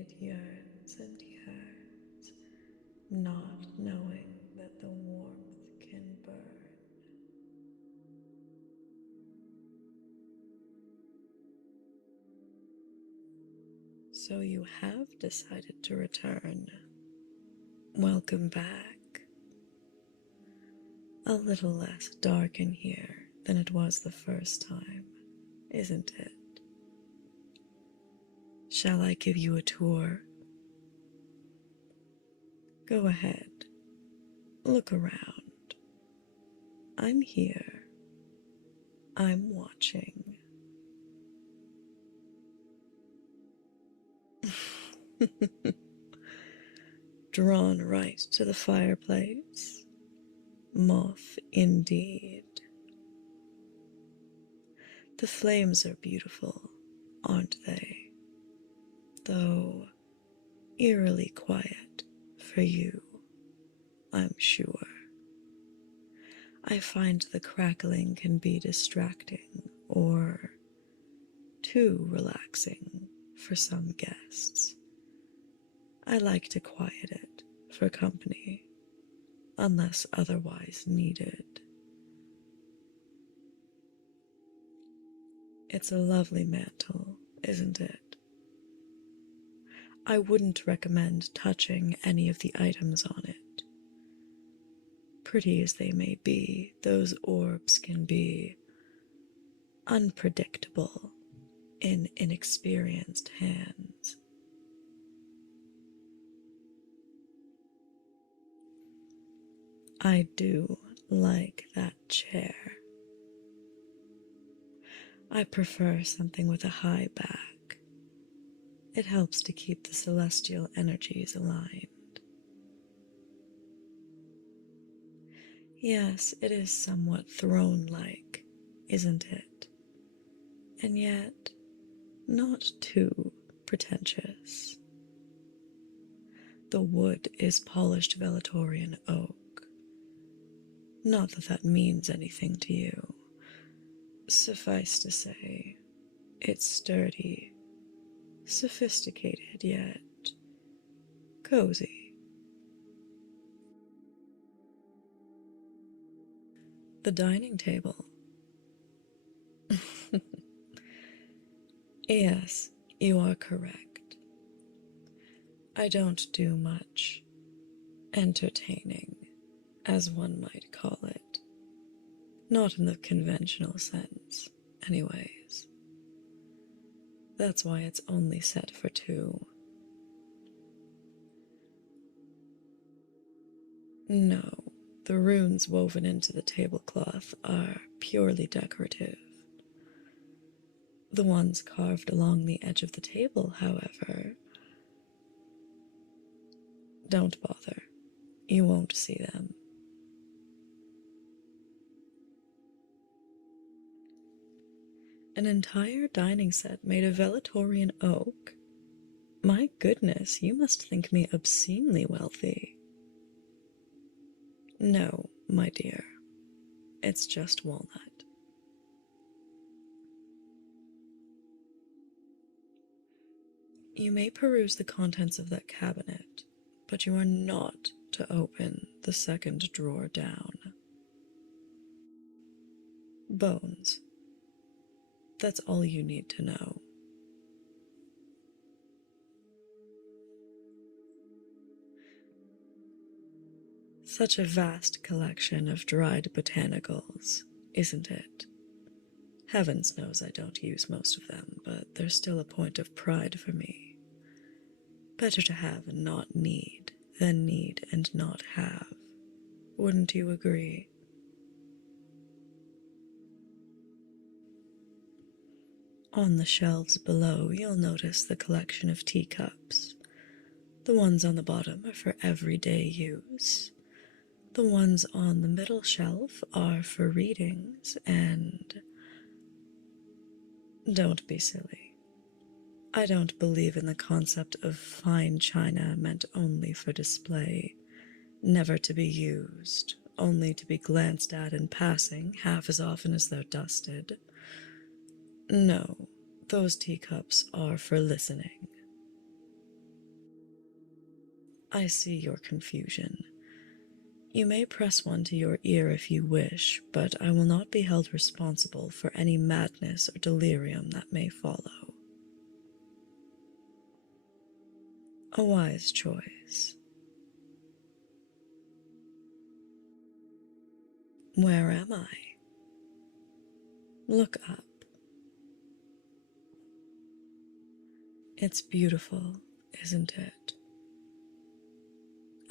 It yearns and yearns, not knowing that the warmth can burn. So you have decided to return. Welcome back. A little less dark in here than it was the first time, isn't it? Shall I give you a tour? Go ahead. Look around. I'm here. I'm watching. Drawn right to the fireplace. Moth indeed. The flames are beautiful, aren't they? Though eerily quiet for you, I'm sure. I find the crackling can be distracting or too relaxing for some guests. I like to quiet it for company, unless otherwise needed. It's a lovely mantle, isn't it? I wouldn't recommend touching any of the items on it. Pretty as they may be, those orbs can be unpredictable in inexperienced hands. I do like that chair. I prefer something with a high back. It helps to keep the celestial energies aligned. Yes, it is somewhat throne-like, isn't it? And yet, not too pretentious. The wood is polished Velatorian oak. Not that that means anything to you. Suffice to say, it's sturdy, sophisticated yet cozy. The dining table. Yes, you are correct. I don't do much entertaining, as one might call it. Not in the conventional sense, anyways. That's why it's only set for two. No, the runes woven into the tablecloth are purely decorative. The ones carved along the edge of the table, however, don't bother. You won't see them. An entire dining set made of Velatorian oak? My goodness, you must think me obscenely wealthy. No, my dear, it's just walnut. You may peruse the contents of that cabinet, but you are not to open the second drawer down. Bones. That's all you need to know. Such a vast collection of dried botanicals, isn't it? Heavens knows I don't use most of them, but they're still a point of pride for me. Better to have and not need than need and not have. Wouldn't you agree? On the shelves below, you'll notice the collection of teacups. The ones on the bottom are for everyday use. The ones on the middle shelf are for readings, and don't be silly. I don't believe in the concept of fine china meant only for display, never to be used, only to be glanced at in passing half as often as they're dusted. No, those teacups are for listening. I see your confusion. You may press one to your ear if you wish, but I will not be held responsible for any madness or delirium that may follow. A wise choice. Where am I? Look up. It's beautiful, isn't it?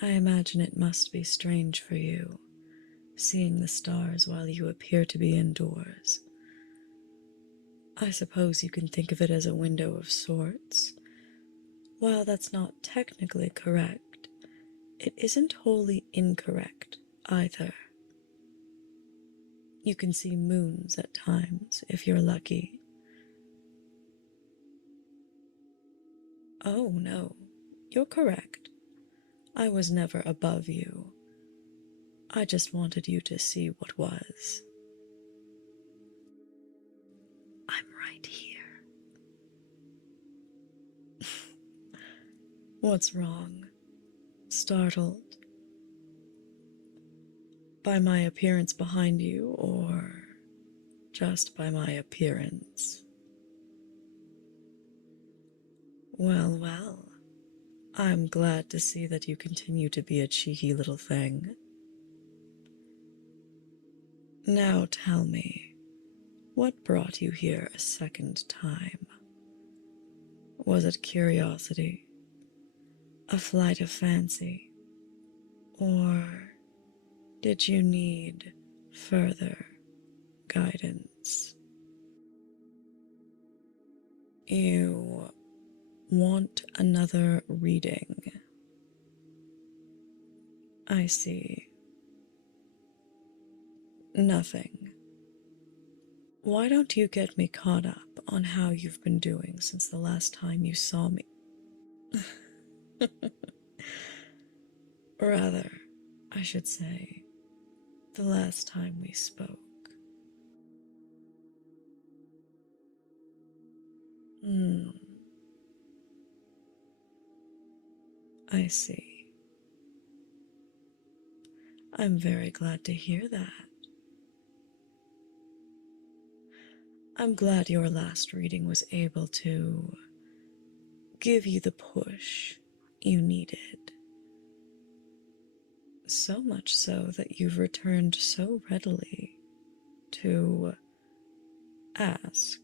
I imagine it must be strange for you, seeing the stars while you appear to be indoors. I suppose you can think of it as a window of sorts. While that's not technically correct, it isn't wholly incorrect either. You can see moons at times if you're lucky. Oh no, you're correct. I was never above you. I just wanted you to see what was. I'm right here. What's wrong? Startled? By my appearance behind you, or just by my appearance? Well, well, I'm glad to see that you continue to be a cheeky little thing. Now tell me, what brought you here a second time? Was it curiosity, a flight of fancy, or did you need further guidance? You want another reading? I see. Nothing. Why don't you get me caught up on how you've been doing since the last time you saw me? Rather, I should say, the last time we spoke. Hmm. I see. I'm very glad to hear that. I'm glad your last reading was able to give you the push you needed. So much so that you've returned so readily to ask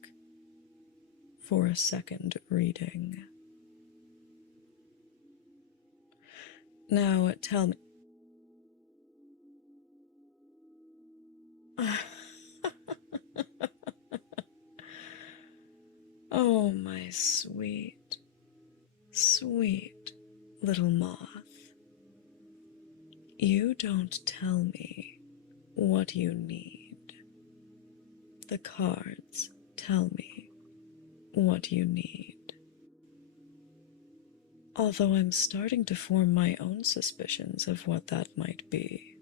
for a second reading. Now tell me. Oh, my sweet, sweet little moth. You don't tell me what you need. The cards tell me what you need. Although I'm starting to form my own suspicions of what that might be.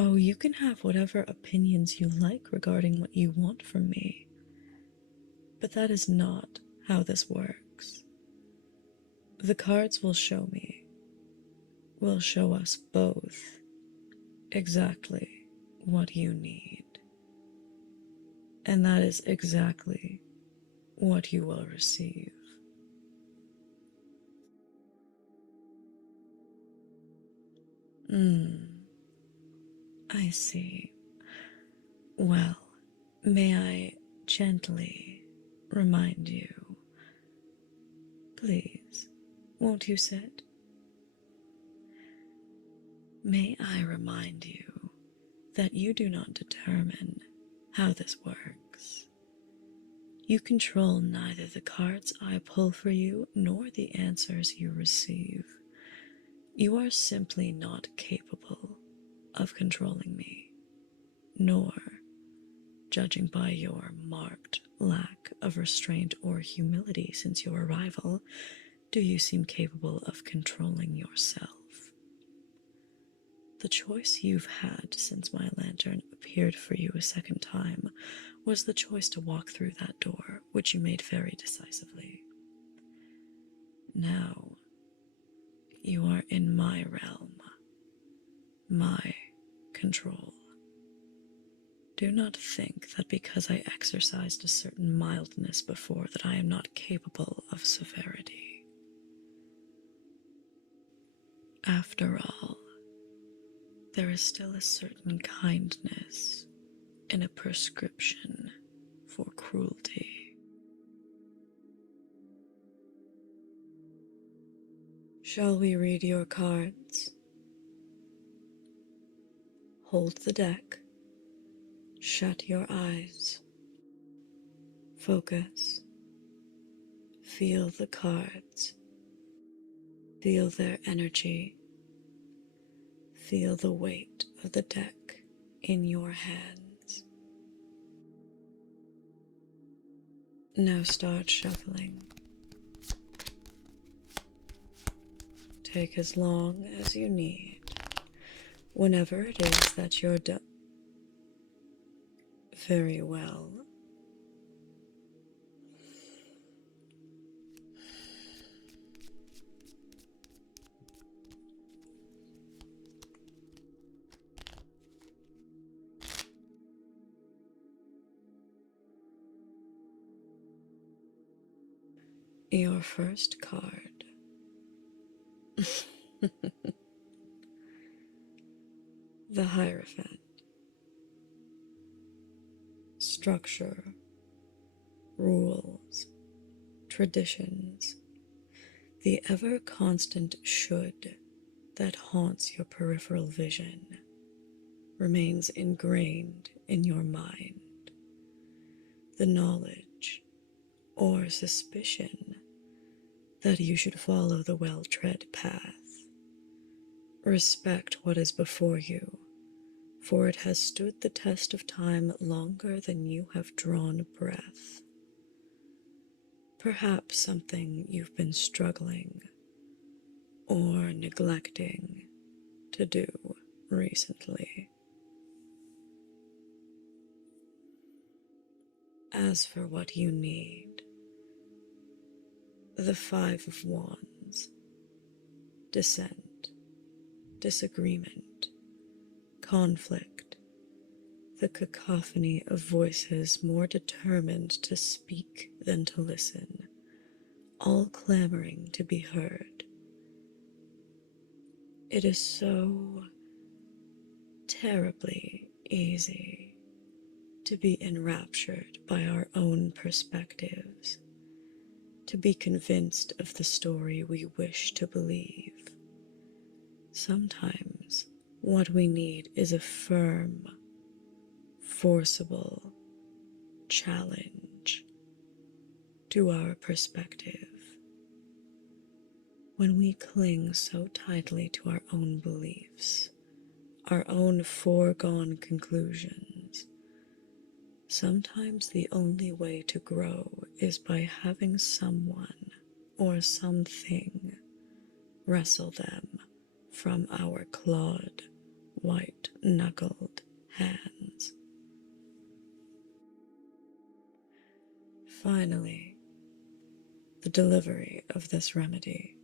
Oh, you can have whatever opinions you like regarding what you want from me. But that is not how this works. The cards will show me, will show us both exactly what you need. And that is exactly what you will receive. I see. Well, may I gently remind you? Please, won't you sit? May I remind you that you do not determine how this works. You control neither the cards I pull for you nor the answers you receive. You are simply not capable of controlling me, nor, judging by your marked lack of restraint or humility since your arrival, do you seem capable of controlling yourself. The choice you've had since my lantern appeared for you a second time was the choice to walk through that door, which you made very decisively. Now, you are in my realm, my control. Do not think that because I exercised a certain mildness before that I am not capable of severity. After all, there is still a certain kindness in a prescription for cruelty. Shall we read your cards? Hold the deck. Shut your eyes. Focus. Feel the cards. Feel their energy. Feel the weight of the deck in your hands. Now start shuffling. Take as long as you need. Whenever it is that you're done. Very well. Your first card. The Hierophant. Structure, rules, traditions, the ever-constant should that haunts your peripheral vision remains ingrained in your mind. The knowledge or suspicion that you should follow the well-tread path. Respect what is before you, for it has stood the test of time longer than you have drawn breath. Perhaps something you've been struggling or neglecting to do recently. As for what you need, the Five of Wands, dissent, disagreement, conflict, the cacophony of voices more determined to speak than to listen, all clamoring to be heard. It is so terribly easy to be enraptured by our own perspectives, to be convinced of the story we wish to believe. Sometimes what we need is a firm, forcible challenge to our perspective. When we cling so tightly to our own beliefs, our own foregone conclusions, sometimes the only way to grow is by having someone or something wrestle them from our clawed, white-knuckled hands. Finally, the delivery of this remedy.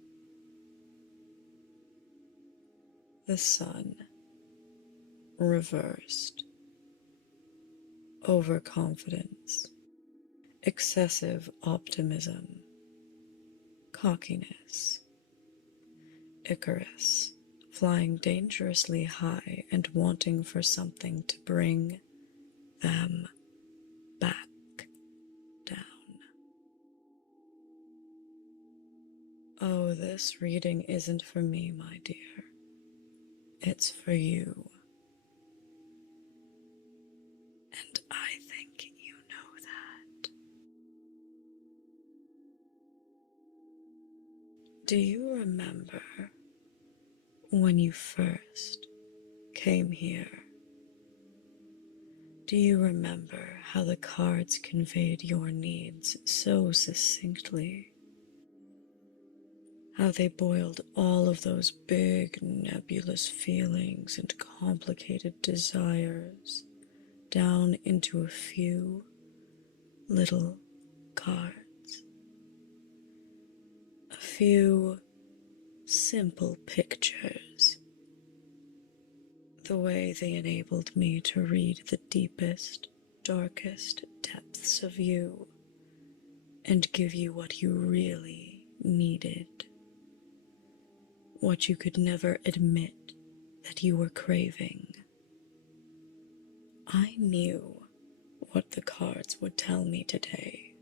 The sun, reversed. Overconfidence, excessive optimism, cockiness. Icarus, flying dangerously high and wanting for something to bring them back down. Oh, this reading isn't for me, my dear. It's for you. And I think you know that. Do you remember when you first came here? Do you remember how the cards conveyed your needs so succinctly? how they boiled all of those big, nebulous feelings and complicated desires down into a few little cards. A few simple pictures. The way they enabled me to read the deepest, darkest depths of you and give you what you really needed. What you could never admit that you were craving. I knew what the cards would tell me today.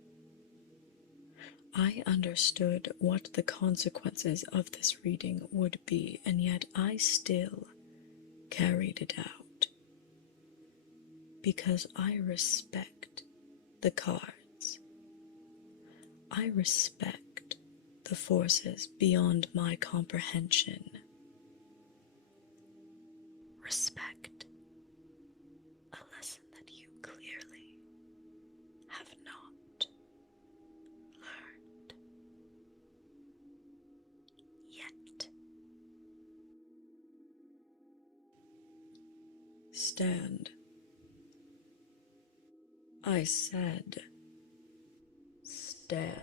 I understood what the consequences of this reading would be, and yet I still carried it out. Because I respect the cards. I respect the forces beyond my comprehension. Respect a lesson that you clearly have not learned yet. Stand. I said, stand.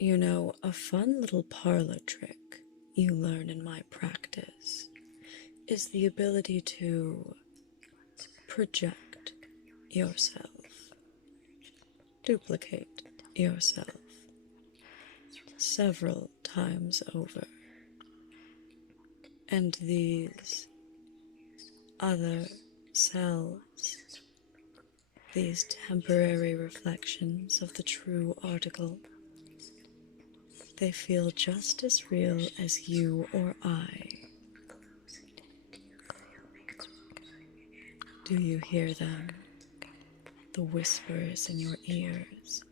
You know, a fun little parlor trick you learn in my practice is the ability to project yourself, duplicate yourself several times over. And these other selves, these temporary reflections of the true article, they feel just as real as you or I. Do you hear them? The whispers in your ears,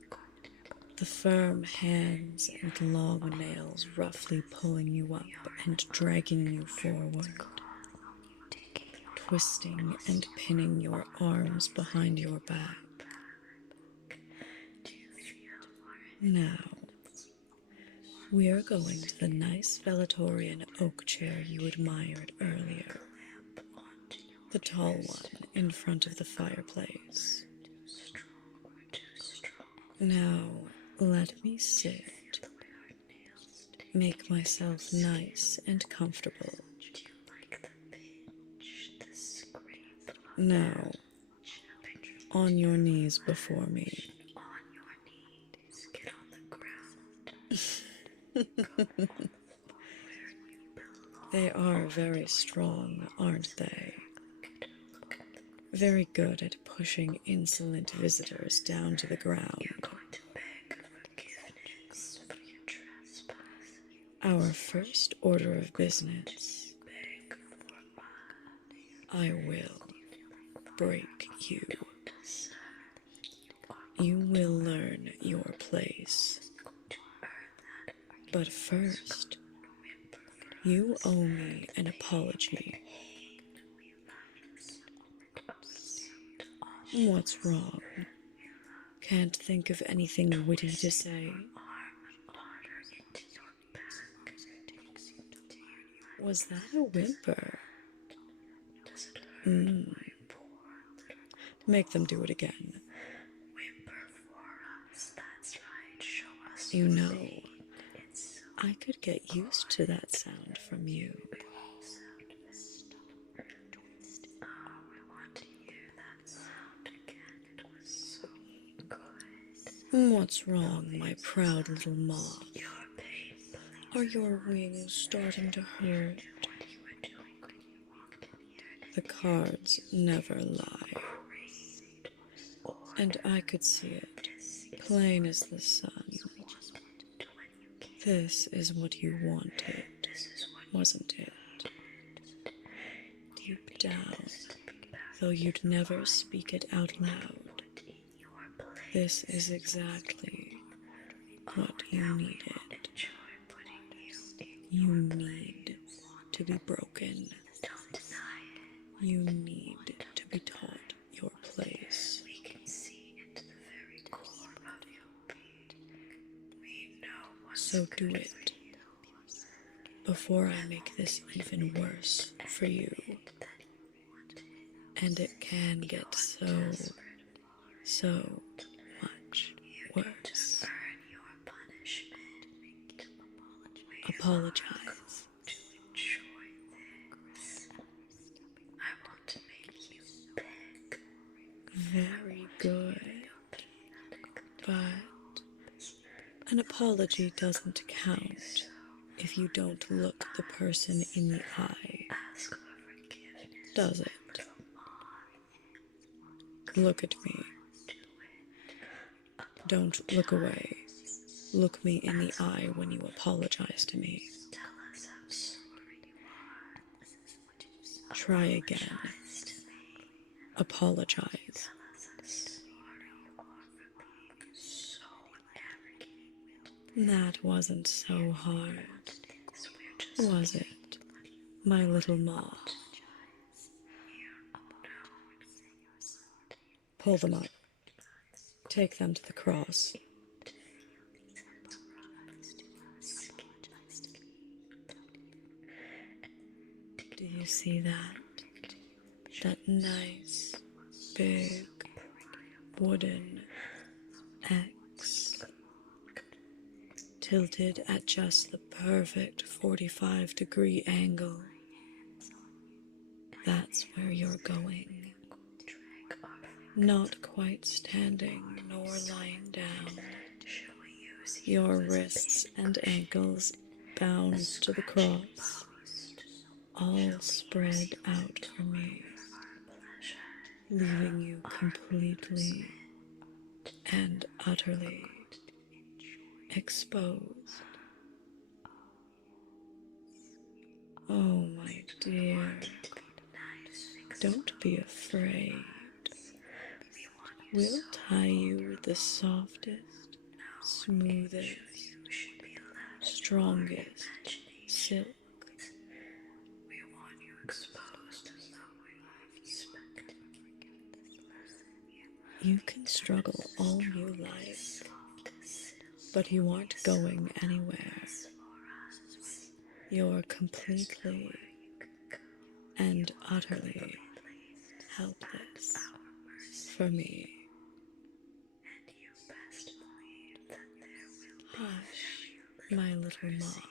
the firm hands and long nails roughly pulling you up and dragging you forward, twisting and pinning your arms behind your back. Now, we are going to the nice Velatorian oak chair you admired earlier, the tall one in front of the fireplace. Now, let me sit, make myself nice and comfortable. Now, on your knees before me. They are very strong, aren't they? Very good at pushing insolent visitors down to the ground. Our first order of business. I will break you. You will learn your place. But first, you owe me an apology. What's wrong? Can't think of anything witty to say? Was that a whimper? Make them do it again. You know, I could get used to that sound from you. What's wrong, my proud little moth? Are your wings starting to hurt? The cards never lie. And I could see it, plain as the sun. This is what you wanted, wasn't it? Deep down, though you'd never speak it out loud, this is exactly what you needed. You need to be broken. You need to be taught your place. So do it before I make this even worse for you. And it can get so much worse. Apologize. Very good. But an apology doesn't count if you don't look the person in the eye, does it? Look at me. Don't look away. Look me in the eye when you apologize to me. Try again. Apologize. That wasn't so hard, was it, my little moth? Pull them up. Take them to the cross. Do you see that? That nice, big, wooden X, tilted at just the perfect 45-degree angle. That's where you're going. Not quite standing nor lying down. Your wrists and ankles bound to the cross, all spread out for me, leaving you completely and utterly exposed. Oh, my dear, don't be afraid. We'll tie you with the softest, smoothest, strongest silk. You can struggle all you like, but you aren't going anywhere. You're completely and utterly helpless for me. Hush, my little moth,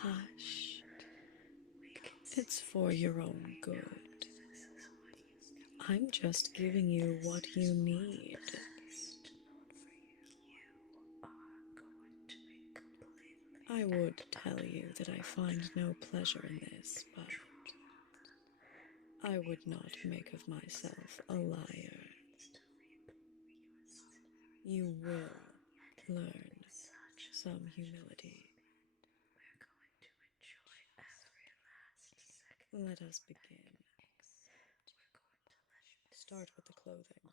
hush. It's for your own good. I'm just giving you what you need. I would tell you that I find no pleasure in this, but I would not make of myself a liar. You will learn some humility. Let us begin. Start with the clothing.